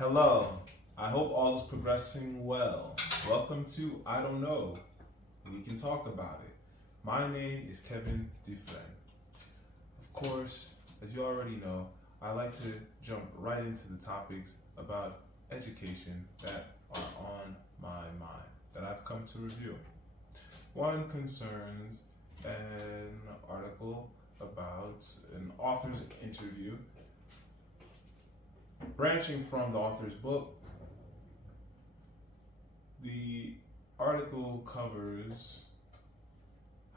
Hello, I hope all is progressing well. Welcome to I Don't Know, we can talk about it. My name is Kevin Dufresne. Of course, as you already know, I like to jump right into the topics about education that are on my mind, that I've come to review. One concerns an article about an author's interview. Branching from the author's book, the article covers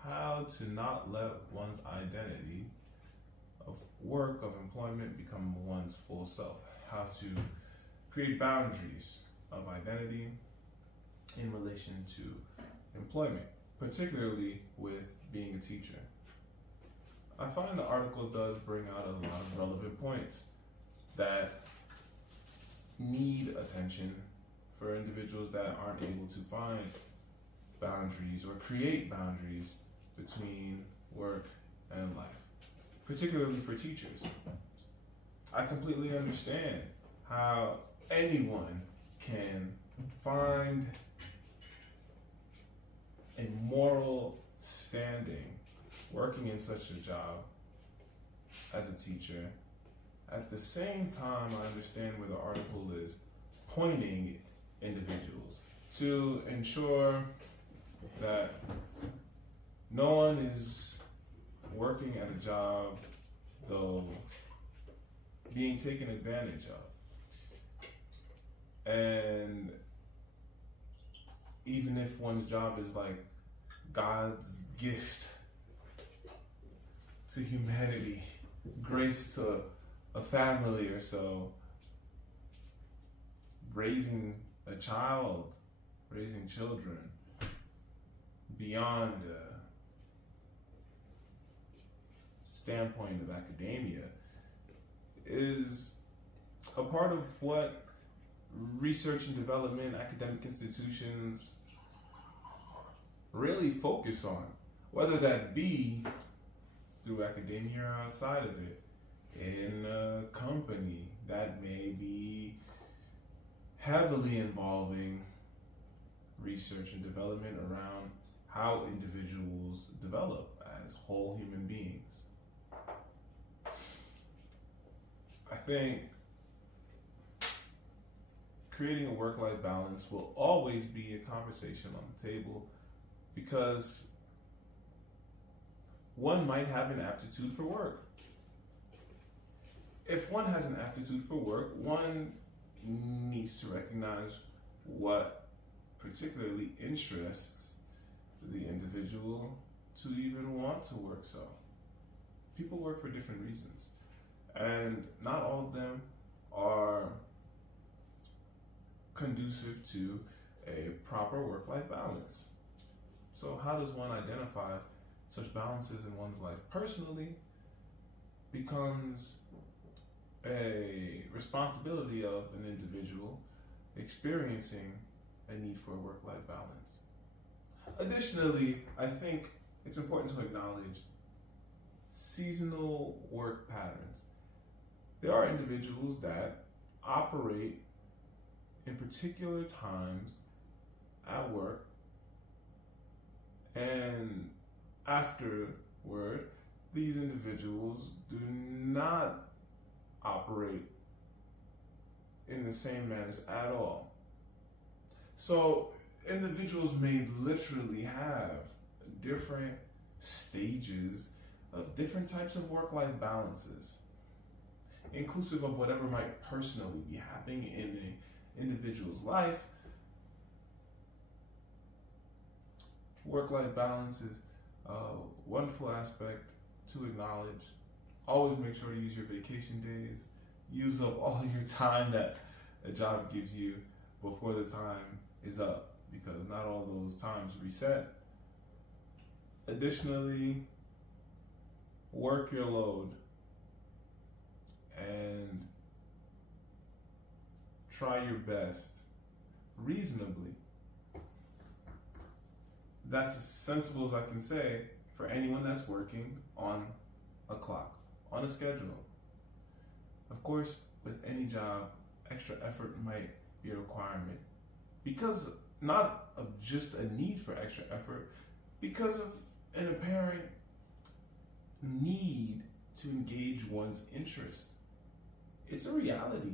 how to not let one's identity of work, of employment, become one's full self. How to create boundaries of identity in relation to employment, particularly with being a teacher. I find the article does bring out a lot of relevant points that need attention for individuals that aren't able to find boundaries or create boundaries between work and life, particularly for teachers. I completely understand how anyone can find a moral standing working in such a job as a teacher. At the same time, I understand where the article is pointing individuals to ensure that no one is working at a job, though, being taken advantage of. And even if one's job is like God's gift to humanity, grace to a family or so, raising a child, raising children beyond a standpoint of academia is a part of what research and development academic institutions really focus on, whether that be through academia or outside of it, in a company that may be heavily involving research and development around how individuals develop as whole human beings. I think creating a work-life balance will always be a conversation on the table because one might have an aptitude for work. If one has an aptitude for work, one needs to recognize what particularly interests the individual to even want to work so. People work for different reasons, and not all of them are conducive to a proper work-life balance. So how does one identify such balances in one's life? Personally, becomes a responsibility of an individual experiencing a need for a work-life balance. Additionally, I think it's important to acknowledge seasonal work patterns. There are individuals that operate in particular times at work, and afterward, these individuals do not operate in the same manners at all. So individuals may literally have different stages of different types of work-life balances, inclusive of whatever might personally be happening in an individual's life. Work-life balance is a wonderful aspect to acknowledge. Always make sure to use your vacation days. Use up all your time that a job gives you before the time is up, because not all those times reset. Additionally, work your load and try your best reasonably. That's as sensible as I can say for anyone that's working on a clock, on a schedule. Of course, with any job, extra effort might be a requirement. Because not of just a need for extra effort, because of an apparent need to engage one's interest. It's a reality.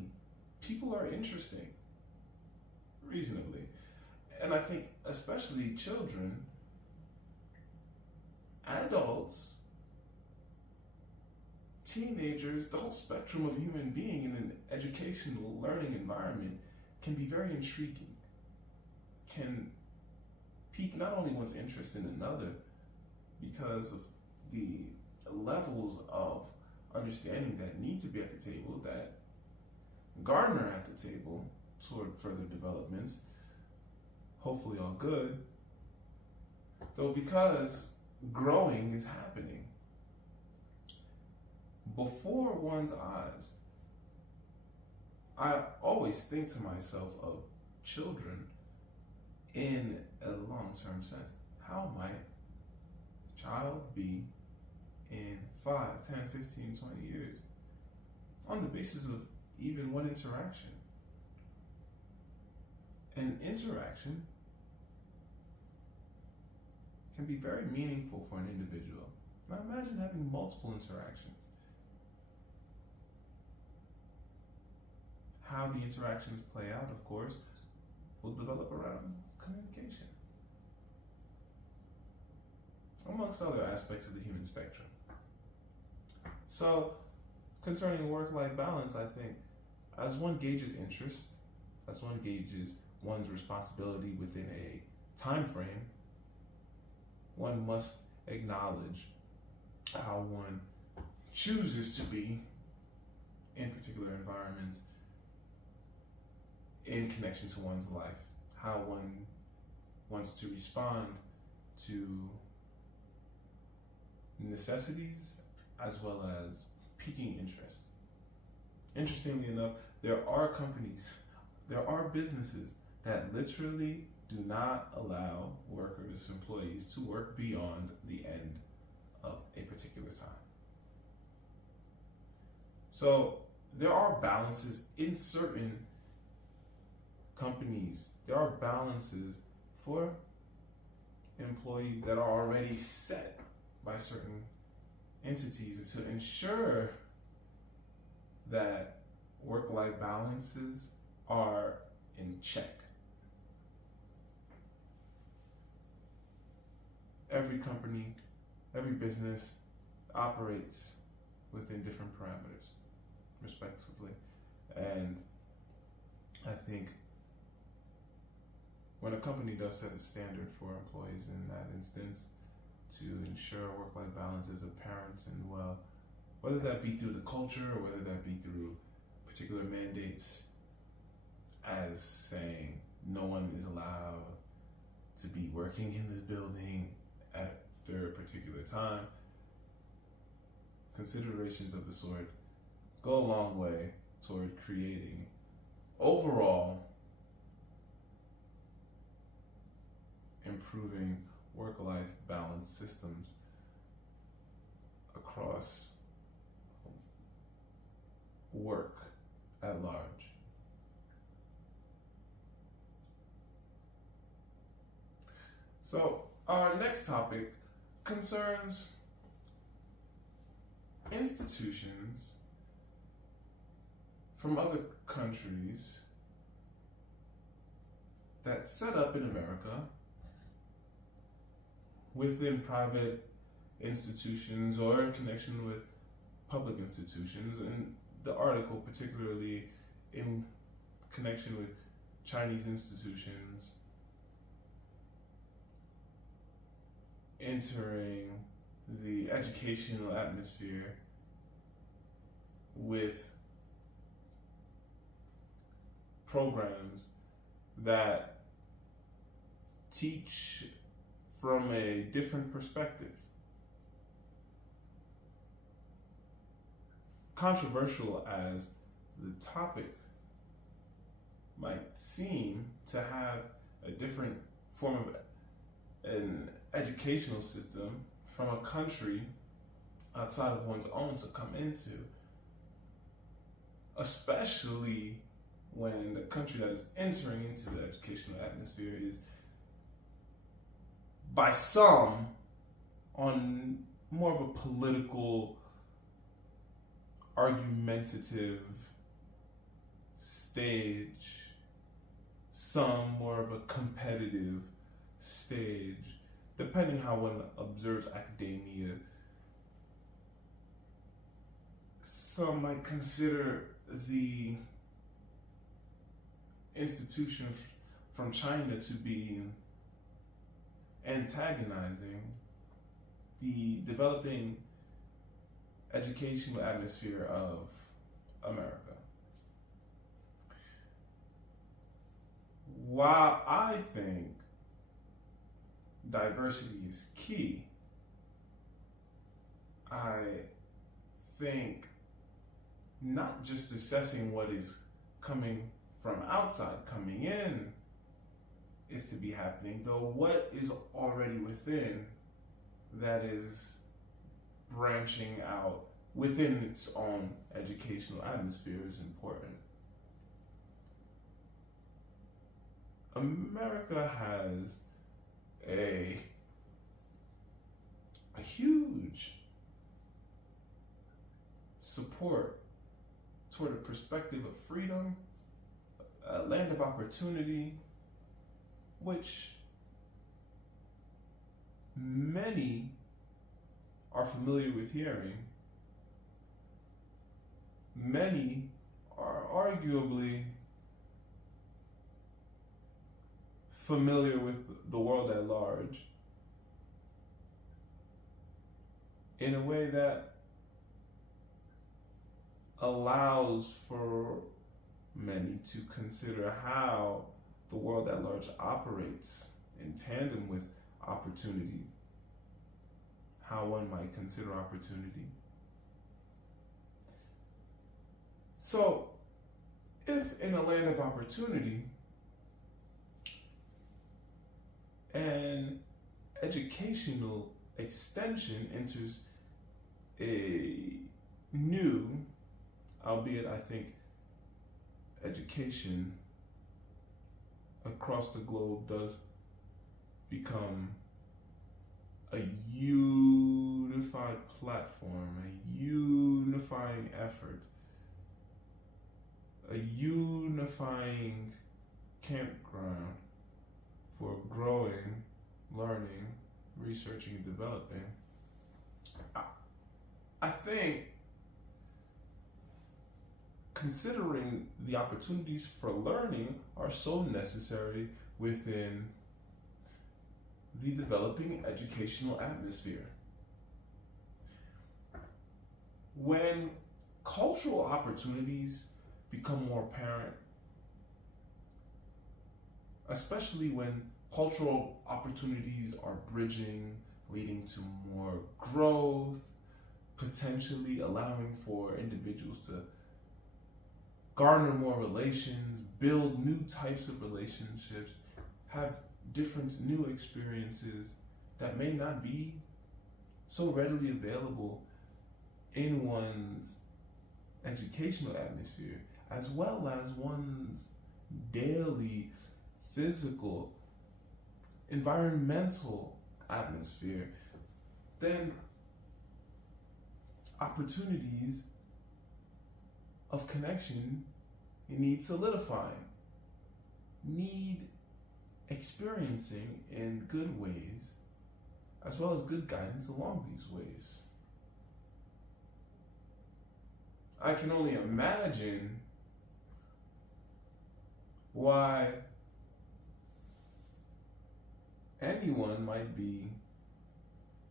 People are interesting, reasonably. And I think especially children, adults, teenagers, the whole spectrum of human being in an educational learning environment can be very intriguing, can pique not only one's interest in another because of the levels of understanding that need to be at the table, that garner at the table toward further developments, hopefully all good, though because growing is happening before one's eyes. I always think to myself of children in a long-term sense. How might a child be in 5, 10, 15, 20 years? On the basis of even one interaction. An interaction can be very meaningful for an individual. Now imagine having multiple interactions. How the interactions play out, of course, will develop around communication, amongst other aspects of the human spectrum. So, concerning work-life balance, I think, as one gauges interest, as one gauges one's responsibility within a time frame, one must acknowledge how one chooses to be in particular environments in connection to one's life, how one wants to respond to necessities as well as piquing interest. Interestingly enough, there are companies, there are businesses that literally do not allow workers, employees to work beyond the end of a particular time. So there are balances in certain companies. There are balances for employees that are already set by certain entities to ensure that work-life balances are in check. Every company, every business operates within different parameters, respectively. And I think when a company does set a standard for employees in that instance to ensure work-life balance is apparent and well, whether that be through the culture or whether that be through particular mandates as saying no one is allowed to be working in this building after a particular time, considerations of the sort go a long way toward creating overall improving work-life balance systems across work at large. So our next topic concerns institutions from other countries that set up in America within private institutions or in connection with public institutions, and the article particularly in connection with Chinese institutions entering the educational atmosphere with programs that teach from a different perspective. Controversial as the topic might seem, to have a different form of an educational system from a country outside of one's own to come into, especially country that is entering into the educational atmosphere is, by some, on more of a political, argumentative stage, some more of a competitive stage, depending how one observes academia. Some might consider the institution from China to be antagonizing the developing educational atmosphere of America. While I think diversity is key, I think not just assessing what is coming from outside, coming in, is to be happening, though what is already within that is branching out within its own educational atmosphere is important. America has a huge support toward a perspective of freedom, a land of opportunity, which many are familiar with hearing. Many are arguably familiar with the world at large in a way that allows for many to consider how the world at large operates in tandem with opportunity, how one might consider opportunity. So, if in a land of opportunity, an educational extension enters a new, albeit I think education across the globe does become a unified platform, a unifying effort, a unifying campground for growing, learning, researching, and developing. I think considering the opportunities for learning are so necessary within the developing educational atmosphere. When cultural opportunities become more apparent, especially when cultural opportunities are bridging, leading to more growth, potentially allowing for individuals to garner more relations, build new types of relationships, have different new experiences that may not be so readily available in one's educational atmosphere, as well as one's daily physical, environmental atmosphere, then opportunities of connection need solidifying, need experiencing in good ways, as well as good guidance along these ways. I can only imagine why anyone might be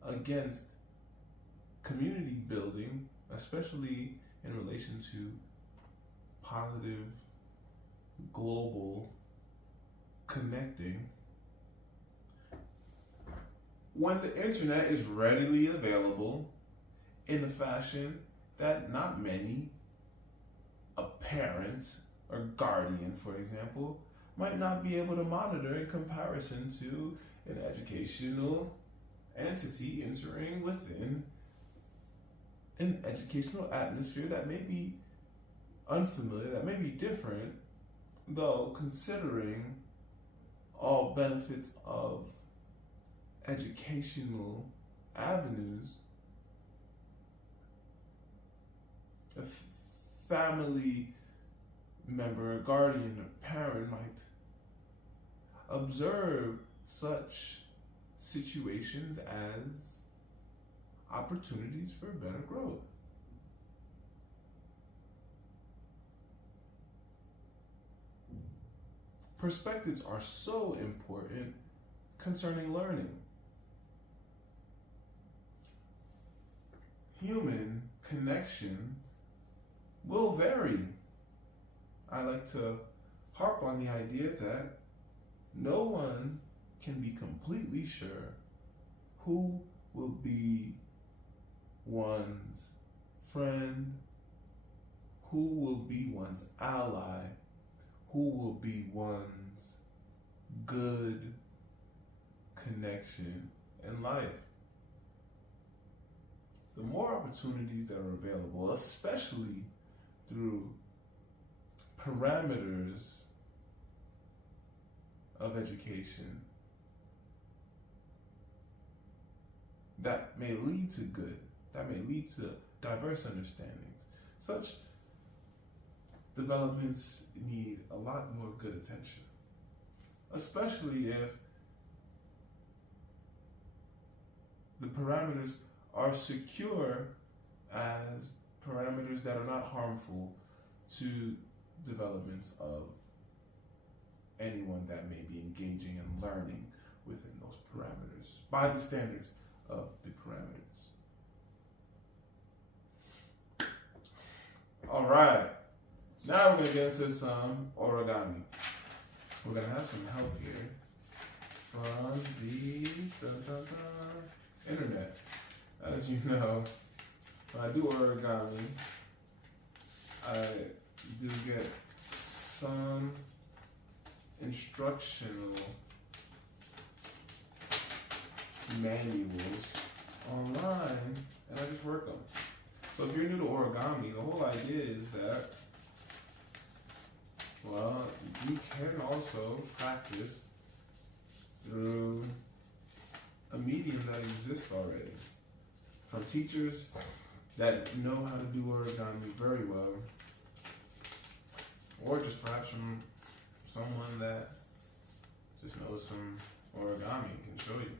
against community building, especially in relation to positive global connecting, when the internet is readily available in a fashion that not many, a parent or guardian, for example, might not be able to monitor in comparison to an educational entity entering within an educational atmosphere that may be unfamiliar, that may be different, though, considering all benefits of educational avenues, a family member, a guardian, a parent might observe such situations as opportunities for better growth. Perspectives are so important concerning learning. Human connection will vary. I like to harp on the idea that no one can be completely sure who will be one's friend, who will be one's ally, who will be one's good connection in life. The more opportunities that are available, especially through parameters of education that may lead to good, that may lead to diverse understandings. Such developments need a lot more good attention, especially if the parameters are secure as parameters that are not harmful to developments of anyone that may be engaging and learning within those parameters by the standards of the parameters. All right, now we're going to get into some origami. We're going to have some help here from the internet. As you know, when I do origami, I do get some instructional manuals online, and I just work them. So if you're new to origami, the whole idea is that, well, you can also practice through a medium that exists already, from teachers that know how to do origami very well, or just perhaps from someone that just knows some origami and can show you.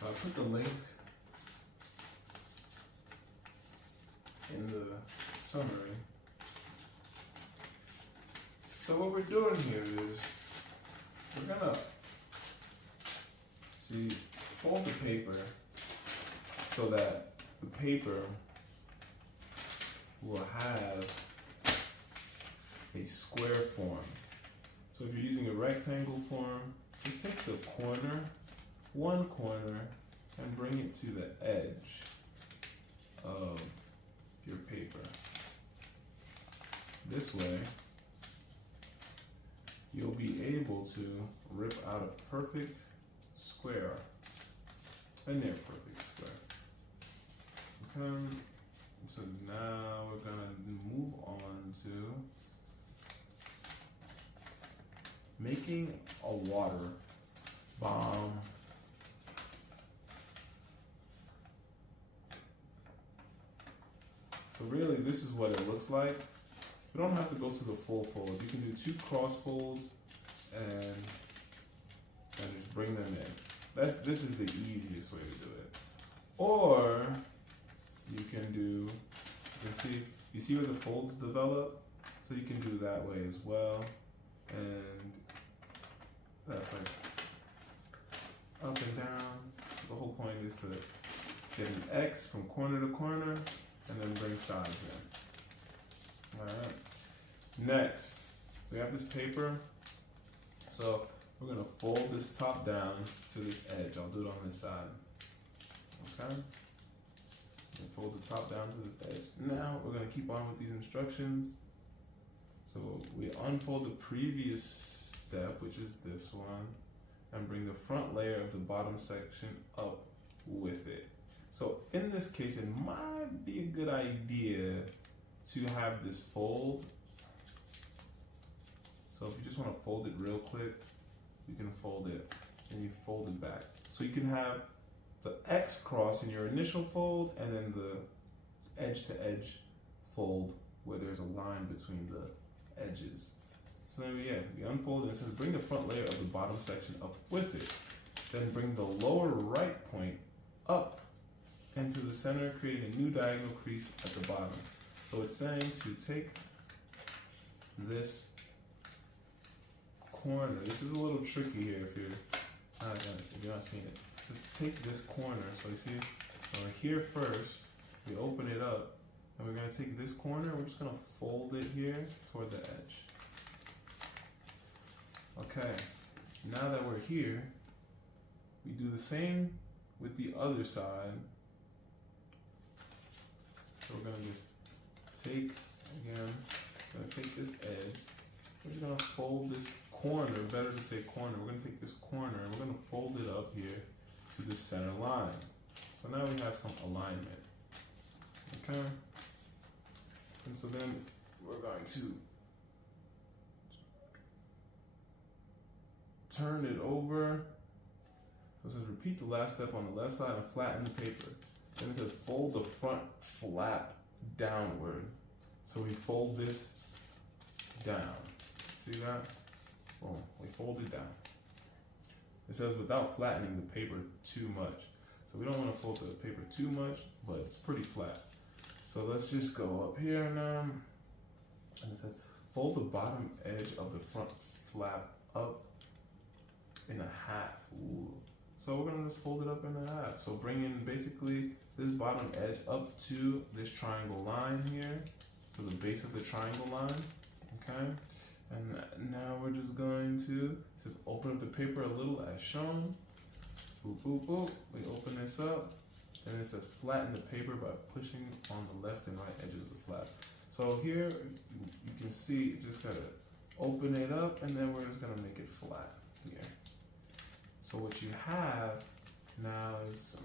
So I put the link in the summary. So what we're doing here is we're gonna fold the paper so that the paper will have a square form. So if you're using a rectangle form, just take the corner, one corner, and bring it to the edge of your paper. This way, you'll be able to rip out a perfect square, a near perfect square. Okay, so now we're gonna move on to making a water bomb. So really, this is what it looks like. You don't have to go to the full fold. You can do 2 cross folds and just bring them in. This is the easiest way to do it. Or you can do, you see where the folds develop? So you can do that way as well. And that's like up and down. The whole point is to get an X from corner to corner and then bring sides in. Alright. Next, we have this paper. So we're gonna fold this top down to this edge. I'll do it on this side. Okay? And fold the top down to this edge. Now we're gonna keep on with these instructions. So we unfold the previous step, which is this one, and bring the front layer of the bottom section up with it. So in this case, it might be a good idea to have this fold just want to fold it real quick, you can fold it and you fold it back. So you can have the X cross in your initial fold and then the edge to edge fold where there's a line between the edges. So then we unfold it and it says bring the front layer of the bottom section up with it. Then bring the lower right point up into the center, creating a new diagonal crease at the bottom. So it's saying to take this corner. This is a little tricky here if you're not seeing it. Just take this corner. So you see, we're here first. We open it up, and we're gonna take this corner. We're just gonna fold it here toward the edge. Okay. Now that we're here, we do the same with the other side. So we're gonna just take this edge. We're just gonna fold this corner, better to say corner. We're gonna take this corner and we're gonna fold it up here to the center line. So now we have some alignment. Okay? And so then we're going to turn it over. So it says repeat the last step on the left side and flatten the paper. Then it says fold the front flap downward. So we fold this down. See that? Boom, we fold it down. It says without flattening the paper too much. So we don't want to fold the paper too much, but it's pretty flat. So let's just go up here now. And it says fold the bottom edge of the front flap up in a half. Ooh. So we're gonna just fold it up in a half. So bring in basically this bottom edge up to this triangle line here, to the base of the triangle line, okay? And now we're just going to, it says open up the paper a little as shown. Boop, boop, boop. We open this up, and it says flatten the paper by pushing on the left and right edges of the flap. So here, you can see, you just gotta open it up, and then we're just gonna make it flat here. So what you have now is some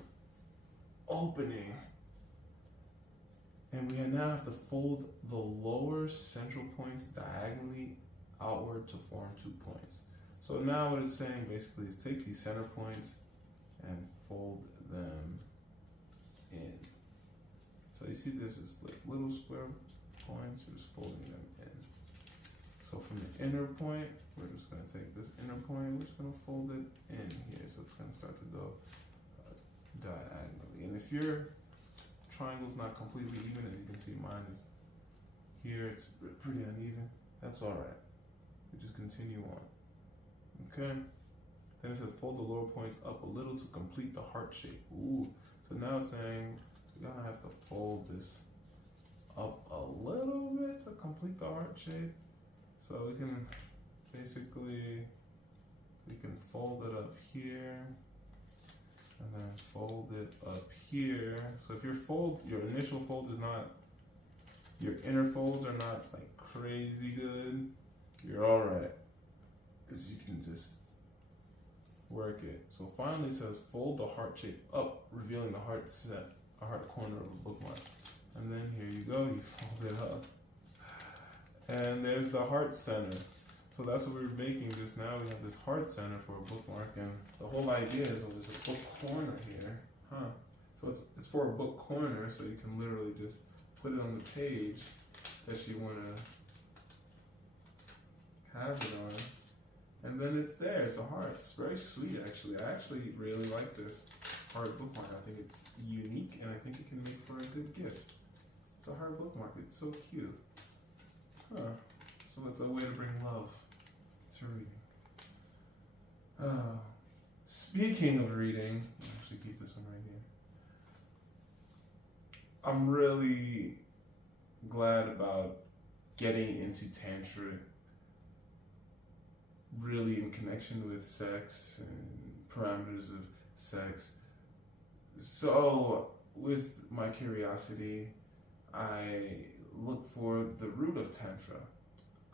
opening. And we now have to fold the lower central points diagonally outward to form 2 points. So now what it's saying basically is take these center points and fold them in. So you see there's this like little square points, we're just folding them in. So from the inner point, we're just going to take this inner point, we're just going to fold it in here. So it's going to start to go diagonally. And if your triangle's not completely even, as you can see mine is here, it's pretty uneven, that's all right. We just continue on, okay? Then it says fold the lower points up a little to complete the heart shape. Ooh, so now it's saying we're gonna have to fold this up a little bit to complete the heart shape. So we can basically, we can fold it up here and then fold it up here. So if your initial fold is not, your inner folds are not like crazy good, you're all right, because you can just work it. So finally it says fold the heart shape up, revealing the heart corner of a bookmark. And then here you go, you fold it up. And there's the heart center. So that's what we were making just now. We have this heart center for a bookmark, and the whole idea is there's a book corner here, huh? So it's for a book corner, so you can literally just put it on the page that you want to have it on, and then it's there. It's a heart. It's very sweet, actually. I actually really like this heart bookmark. I think it's unique, and I think it can make for a good gift. It's a heart bookmark. It's so cute. Huh. So it's a way to bring love to reading. Speaking of reading, I'll actually keep this one right here. I'm really glad about getting into Tantra, really in connection with sex and parameters of sex. So with my curiosity, I look for the root of Tantra,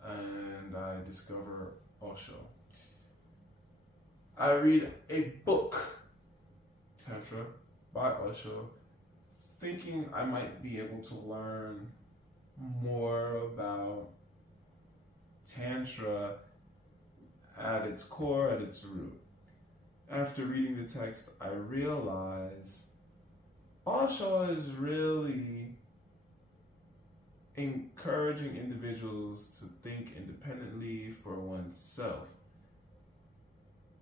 and I discover Osho. I read a book, Tantra, by Osho, thinking I might be able to learn more about Tantra at its core, at its root. After reading the text, I realize Osho is really encouraging individuals to think independently for oneself.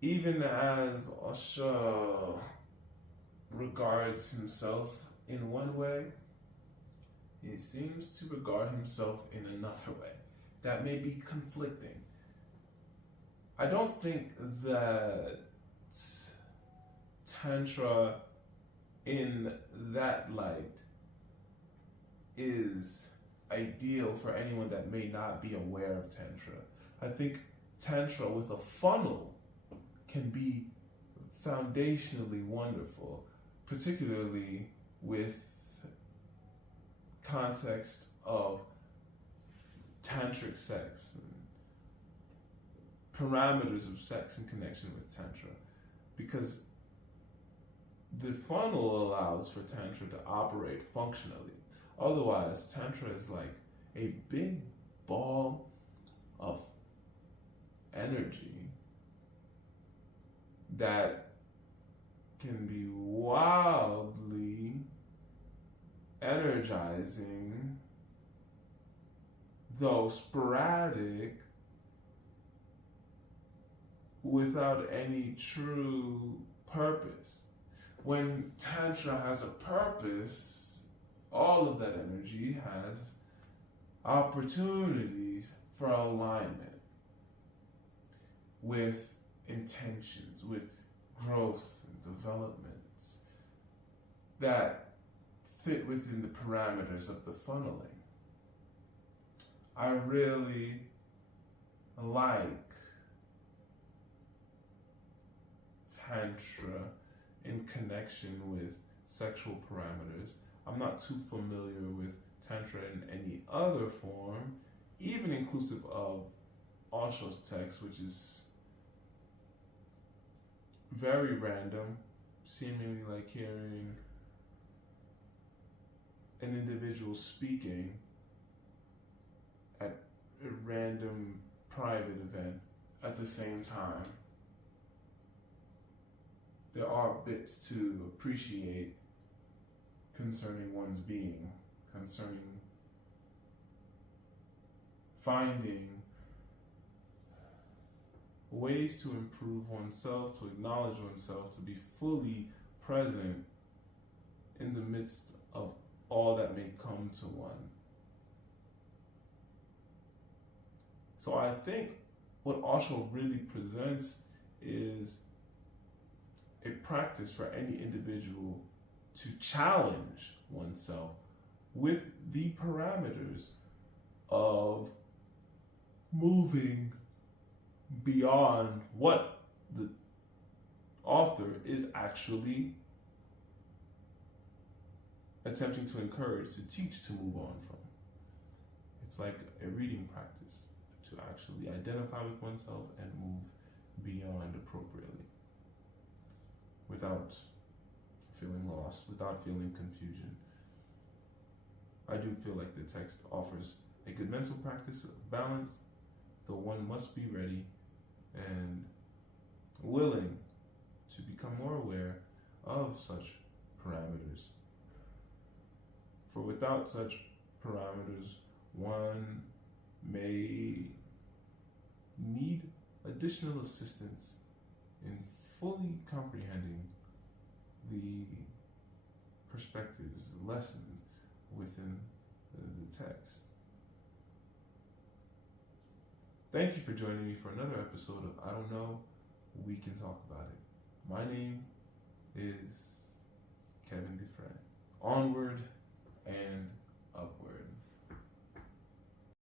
Even as Osho regards himself in one way, he seems to regard himself in another way. That may be conflicting. I don't think that Tantra in that light is ideal for anyone that may not be aware of Tantra. I think Tantra with a funnel can be foundationally wonderful, particularly with context of tantric sex and parameters of sex in connection with Tantra, because the funnel allows for Tantra to operate functionally. Otherwise, Tantra is like a big ball of energy that can be wildly energizing, though sporadic, without any true purpose. When Tantra has a purpose, all of that energy has opportunities for alignment with intentions, with growth and developments that fit within the parameters of the funneling. I really like Tantra in connection with sexual parameters. I'm not too familiar with Tantra in any other form, even inclusive of Osho's text, which is very random, seemingly like hearing an individual speaking at a random private event at the same time. There are bits to appreciate concerning one's being, concerning finding ways to improve oneself, to acknowledge oneself, to be fully present in the midst of all that may come to one. So I think what Osho really presents is a practice for any individual to challenge oneself with the parameters of moving beyond what the author is actually attempting to encourage, to teach, to move on from. It's like a reading practice to actually identify with oneself and move beyond appropriately without feeling lost, without feeling confusion. I do feel like the text offers a good mental practice of balance, though one must be ready and willing to become more aware of such parameters. For without such parameters, one may need additional assistance in fully comprehending the perspectives, the lessons within the text. Thank you for joining me for another episode of I Don't Know, We Can Talk About It. My name is Kevin Dufresne. Onward